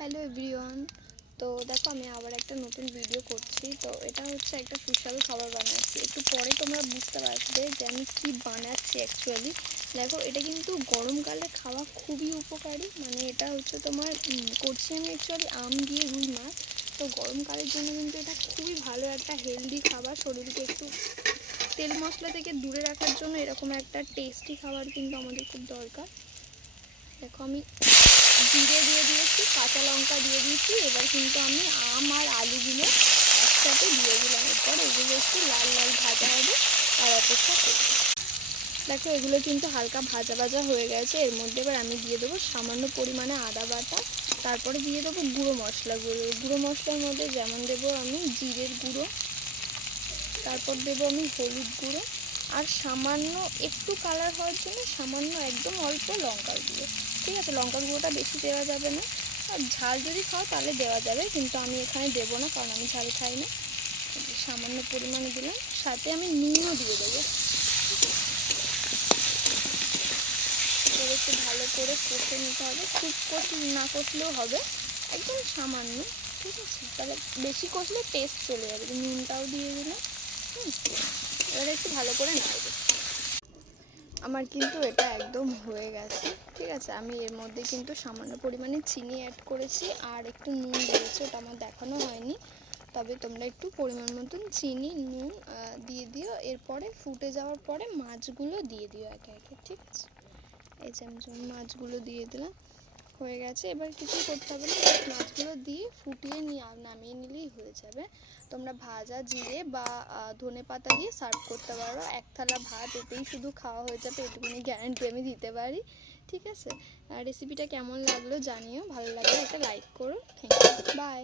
Hello everyone. তো দেখো আমি আবার একটা নতুন ভিডিও করছি। তো এটা হচ্ছে একটা সুস্বাদু খাবার বানাচ্ছি। একটু পরে তোমরা বুঝতে পারবে যে আমি কী বানাচ্ছি অ্যাকচুয়ালি। দেখো এটা কিন্তু গরমকালে খাওয়া খুবই উপকারী। মানে এটা হচ্ছে তোমার করছি আমি অ্যাকচুয়ালি আম দিয়ে রুই মাছ। তো গরমকালের জন্য কিন্তু এটা খুবই ভালো একটা হেলদি খাবার, শরীরকে একটু তেল মশলা থেকে দূরে রাখার জন্য এরকম একটা টেস্টি খাবার কিন্তু আমাদের খুব দরকার। দেখো আমি জিরে দিয়ে দিয়েছি, কাঁচা লঙ্কা দিয়ে দিয়েছি। এবার কিন্তু আমি আম আর আলুগুলো একসাথে দিয়ে দিলাম। এরপর এগুলো একটু লাল লাল ভাজা হবে আর অপেক্ষা করব। দেখো এগুলো কিন্তু হালকা ভাজা ভাজা হয়ে গেছে। এর মধ্যে এবার আমি দিয়ে দেবো সামান্য পরিমাণে আদা বাটা, তারপরে দিয়ে দেবো গুঁড়ো মশলাগুলো। গুঁড়ো মশলার মধ্যে যেমন দেবো আমি জিরের গুঁড়ো, তারপর দেবো আমি হলুদ গুঁড়ো, আর সামান্য একটু কালার হওয়ার জন্য সামান্য একদম অল্প লঙ্কার গুঁড়ো। ঠিক আছে, লঙ্কার গুঁড়োটা বেশি দেওয়া যাবে না। আর ঝাল যদি খাও তাহলে দেওয়া যাবে, কিন্তু আমি এখানে দেবো না কারণ আমি ঝাল খাই না। সামান্য পরিমাণে দিলাম, সাথে আমি নুনও দিয়ে দেবো। এবার একটু ভালো করে কষে নিতে হবে। খুব না কষলেও হবে, একদম সামান্য। ঠিক আছে, তাহলে বেশি কষলে টেস্ট চলে যাবে। নুনটাও দিয়ে দিলাম। এবার একটু ভালো করে নাড়বো। আমার কিন্তু এটা একদম হয়ে গেছে। ঠিক আছে, আমি এর মধ্যে কিন্তু সামান্য পরিমাণে চিনি অ্যাড করেছি আর একটু নুন দিয়েছি, ওটা আমার দেখানো হয়নি। তবে তোমরা একটু পরিমাণ মতন চিনি নুন দিয়ে দিও। এরপরে ফুটে যাওয়ার পরে মাছগুলো দিয়ে দিও একে একে। ঠিক আছে, এই যে আমি মাছগুলো দিয়ে দিলাম, হয়ে গেছে। এবার কিছু করতে হবে না, মাছগুলো দিয়ে ফুটিয়ে নামিয়ে নিলেই হয়ে যাবে। তোমরা ভাজা জিরে বা ধনে পাতা দিয়ে সার্ভ করতে পারো। এক থালা ভাত এতেই শুধু খাওয়া হয়ে যাবে, এটুকুনি গ্যারান্টি আমি দিতে পারি। ঠিক আছে, রেসিপিটা কেমন লাগলো জানিও, ভালো লাগলে একটা লাইক করো। Thank you, by.